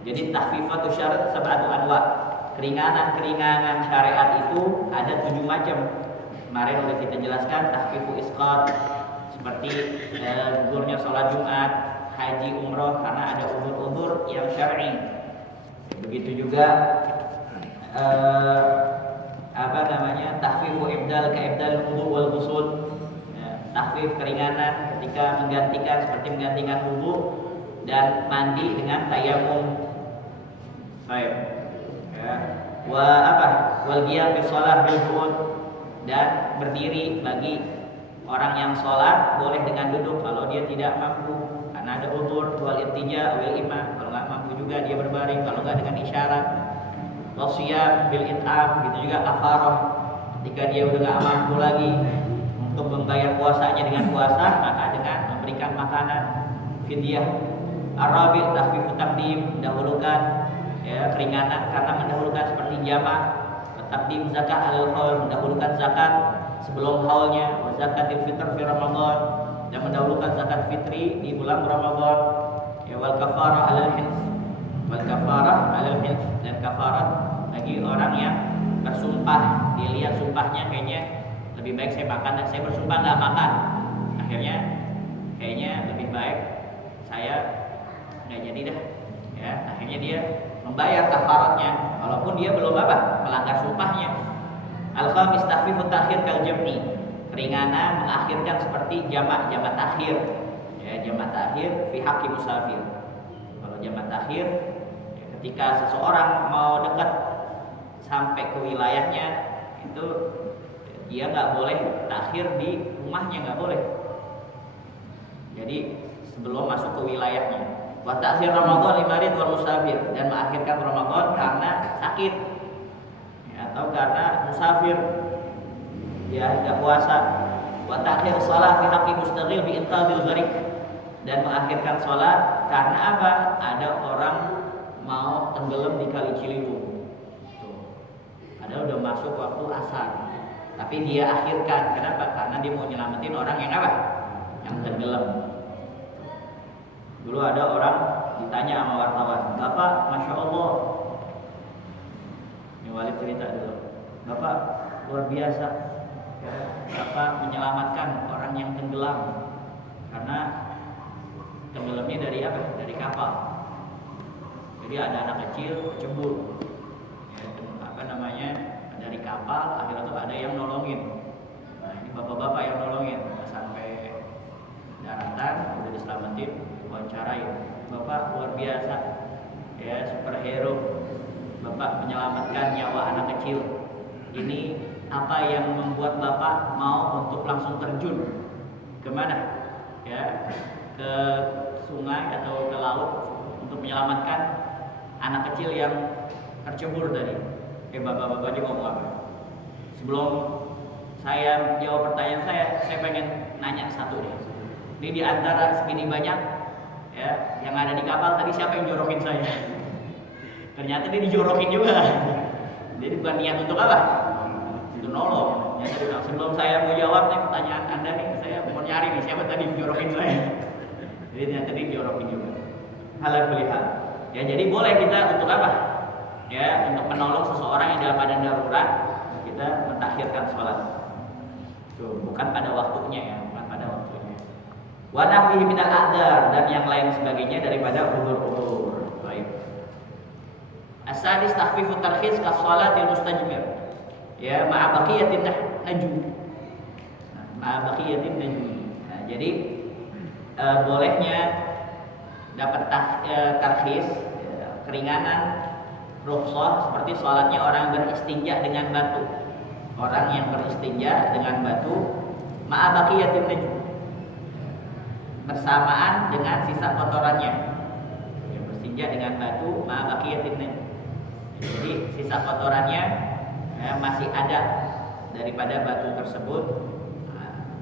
Jadi takhfifatu syarat sab'atu anwa. Keringanan syariat itu ada 7 macam. Kemarin udah kita jelaskan takhfifu isqat seperti gugurnya sholat Jumat, haji, umroh karena ada udzur-udzur yang syar'i. Begitu juga takhfifu ibdal ka ibdal wudu wal ghusl. Takhfif keringanan ketika menggantikan seperti menggantikan wudu dan mandi dengan tayamum. Baik. Ya. Wal qiyam fi shalah bil qu'ud, dan berdiri bagi orang yang sholat boleh dengan duduk kalau dia tidak mampu karena ada udzur. Wal ittija wal imam, kalau nggak mampu juga dia berbaring, kalau nggak dengan isyarat. Wasiyam bil it'am, gitu juga kafarah ketika dia udah nggak mampu lagi untuk membayar puasanya dengan puasa, maka dengan memberikan makanan. Fidyah. Arabi takhfifu taqdim, dahulukan keringanan karena mendahulukan seperti jamak. Taqdim zakat alal haul, mendahulukan zakat sebelum haulnya. Wa zakatil fitr fi Ramadan, dan mendahulukan zakat fitri di bulan Ramadan. Wal kafarah alal hins, wal kafarah alal hins, dan kafarat bagi orang yang bersumpah. Dia lihat sumpahnya kayaknya lebih baik saya makan, dan saya bersumpah nggak makan. Akhirnya kayaknya lebih baik saya nggak jadi dah. Ya, akhirnya dia membayar kafaratnya walaupun dia belum melanggar sumpahnya. Al-khamis takhfifu takhir kal jam'i, keringanan mengakhirkan seperti jamak takhir. Ya, jamak takhir fi haqqi musafir. Kalau jamak takhir ketika seseorang mau dekat sampai ke wilayahnya, itu dia nggak boleh takhir di rumahnya, nggak boleh. Jadi sebelum masuk ke wilayahnya. Wa ta'khir Ramadan limarid wal musafir, dan mengakhirkan Ramadan karena sakit atau karena musafir, ya tidak puasa. Wa ta'khir shalah fi haqqi mustaghil bi inqadhil gharib, dan mengakhirkan sholat karena apa? Ada orang mau tenggelam di Kali Ciliwung. Ada udah masuk waktu asar, tapi dia akhirkan. Kenapa? Karena dia mau nyelamatin orang yang yang tenggelam. Dulu ada orang ditanya sama wartawan, "Bapak, Masya Allah," ini Walid cerita dulu, "Bapak luar biasa, ya, Bapak menyelamatkan orang yang tenggelam, karena tenggelamnya dari Dari kapal. Jadi ada anak kecil kecebur, dari kapal, akhirnya tuh ada yang nolongin. Nah, ini bapak-bapak yang nolongin, sampai daratan udah diselamatin, wawancarain. Bapak luar biasa, ya, superhero. Bapak menyelamatkan nyawa anak kecil. Ini apa yang membuat Bapak mau untuk langsung terjun kemana? Ya, ke sungai atau ke laut untuk menyelamatkan anak kecil yang tercebur tadi. Bapak-bapak aja ngomong apa? Sebelum saya jawab pertanyaan saya pengen nanya satu deh. Ini di antara segini banyak, ya, yang ada di kapal tadi, siapa yang jorokin saya? Ternyata dia dijorokin juga. Jadi bukan niat untuk apa? Untuk nolong. Ya, sebelum saya mau jawab nih pertanyaan Anda nih, saya mau nyari nih siapa tadi yang jorokin saya. Jadi ternyata dia dijorokin juga. Halal kulihal. Ya, jadi boleh kita untuk apa? Ya, untuk menolong seseorang yang dalam keadaan darurat, kita mentakhirkan sholat. Tuh, bukan pada waktunya, ya, bukan pada waktunya. Wa nahwihi minal a'dzar, dan yang lain sebagainya daripada udzur-udzur. Baik. As-sadis takhfifu tarkhis ka shalatil mustajmir. Ya, ma'a baqiyatin najm. Ma'a baqiyatin najm. Nah, jadi bolehnya dapat tarkhis, keringanan, rukhsah seperti sholatnya orang beristinja dengan batu. Orang yang beristinja dengan batu ma'a baqiyatin najm, bersamaan dengan sisa kotorannya. Yang beristinja dengan batu ma'a baqiyatin najm. Jadi sisa kotorannya masih ada daripada batu tersebut.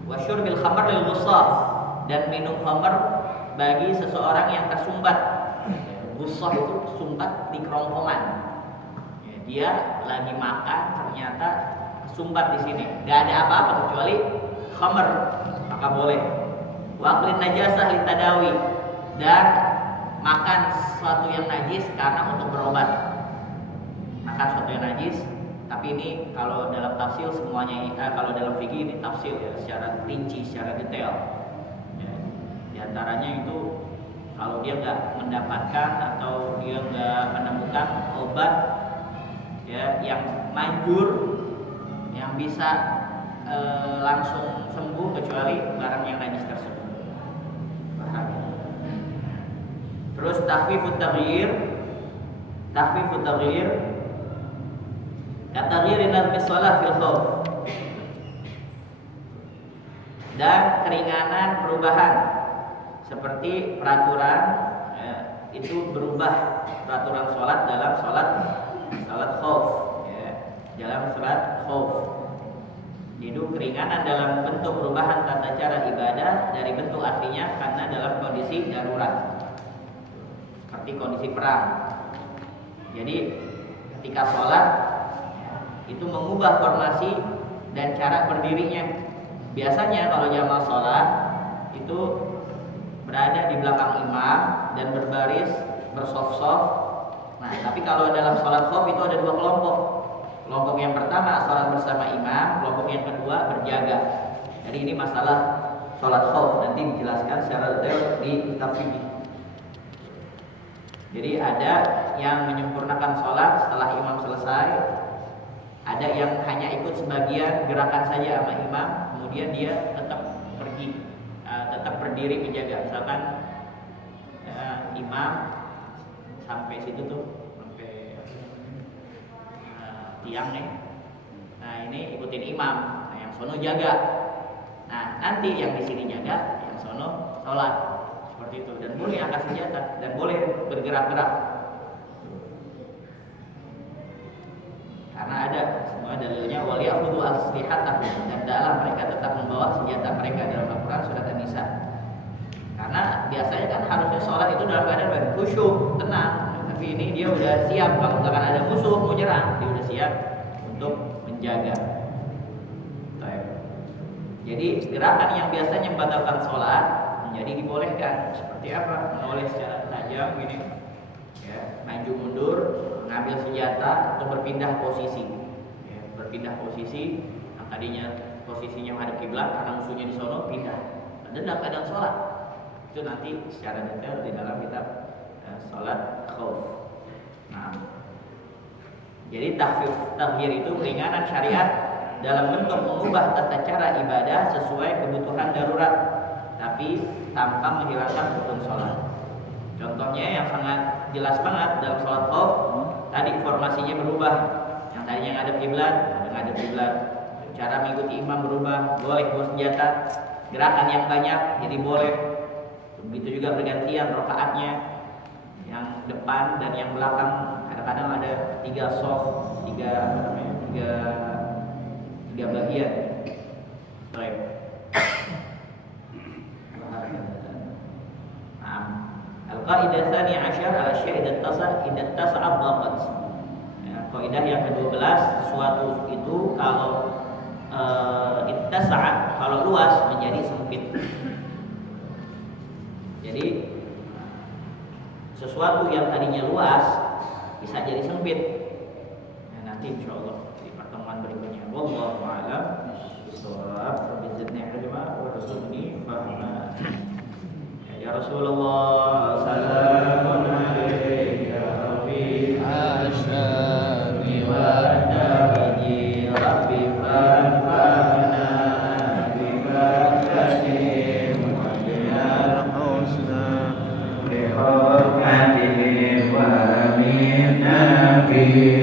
Wa syurbil khamr lil ghussaf, dan minum khamr bagi seseorang yang tersumbat. Ghussaf itu sumbat di kerongkongan. Ya, dia lagi makan ternyata sumbat di sini. Gak ada apa-apa kecuali khamr, maka boleh. Wa aqlin najasah litadawi, dan makan sesuatu yang najis karena untuk berobat. Makan sesuatu yang najis, tapi ini kalau dalam tafsir semuanya, kalau dalam fikih ini tafsir ya, secara rinci, secara detail. Ya, di antaranya itu kalau dia nggak mendapatkan atau dia nggak menemukan obat ya yang manjur, yang bisa langsung sembuh kecuali barang yang najis tersebut. Terus takhfifut taghyir kataghyir nadmi shalah fil khauf, dan keringanan perubahan seperti peraturan ya, itu berubah peraturan sholat dalam sholat khauf ya, dalam sholat khauf. Itu keringanan dalam bentuk perubahan tata cara ibadah dari bentuk aslinya karena dalam kondisi darurat seperti kondisi perang. Jadi ketika sholat itu mengubah formasi dan cara berdirinya. Biasanya kalau jamaah sholat itu berada di belakang imam dan berbaris bersaf-saf. Nah, tapi kalau dalam sholat khauf itu ada dua kelompok. Kelompok yang pertama sholat bersama imam, kelompok yang kedua berjaga. Jadi ini masalah sholat khauf, nanti dijelaskan secara detail di kitab fikih. Jadi ada yang menyempurnakan sholat setelah imam selesai, ada yang hanya ikut sebagian gerakan saja sama imam, kemudian dia tetap pergi, tetap berdiri menjaga. Misalkan imam sampai situ tuh, tiang nih. Nah, ini ikutin imam. Nah, yang sono jaga. Nah, nanti yang di sini jaga, yang sono sholat. Seperti itu. Dan boleh angkat senjata dan boleh bergerak-gerak. Karena ada semua dalilnya waliyakhudhu aslihatahum, dan dalam mereka tetap membawa senjata mereka dalam Al-Qur'an surat An-Nisa. Karena biasanya kan harusnya sholat itu dalam keadaan khusyuk, tenang. Tapi ini dia udah siap kalau misalkan ada musuh mau nyerang, dia udah siap untuk menjaga. Jadi gerakan yang biasanya membatalkan sholat menjadi dibolehkan. Seperti apa? Menoleh secara tajam gini, ya, maju mundur, mengambil senjata atau berpindah posisi. Ya, berpindah posisi, yang tadinya posisinya menghadap kiblat karena musuhnya di sono, pindah. Dan dalam keadaan sholat. Itu nanti secara detail di dalam kitab sholat khauf. Nah, jadi takhfir itu keringanan syariat dalam bentuk mengubah tata cara ibadah sesuai kebutuhan darurat, tapi tanpa menghilangkan rukun sholat. Contohnya yang sangat jelas banget dalam sholat khauf, tadi formasinya berubah. Yang tadinya ngadep kiblat, ngadep kiblat. Cara mengikuti imam berubah, boleh bawa senjata. Gerakan yang banyak jadi boleh. Begitu juga bergantian rakaatnya, yang depan dan yang belakang. Kadang-kadang ada 3 soft, 3 bagian. Baik. Al-qaidah tsaniya 'asyar al-syai' idza tasa'a dhaqat. Kaidah yang ke-12, sesuatu itu kalau ittasa'a, kalau luas menjadi sempit. Jadi sesuatu yang tadinya luas bisa jadi sempit. Nah, nanti insyaallah di pertemuan berikutnya. Wallahu a'lam bishawab. Rabbi zidni ilma wa rzuqni fahma. Ya Rasulullah salamun alayka fi asyami wa nabi rabbi fanfa'na bi barakatihim wa bil husna bi hurmatihim wa aminna bi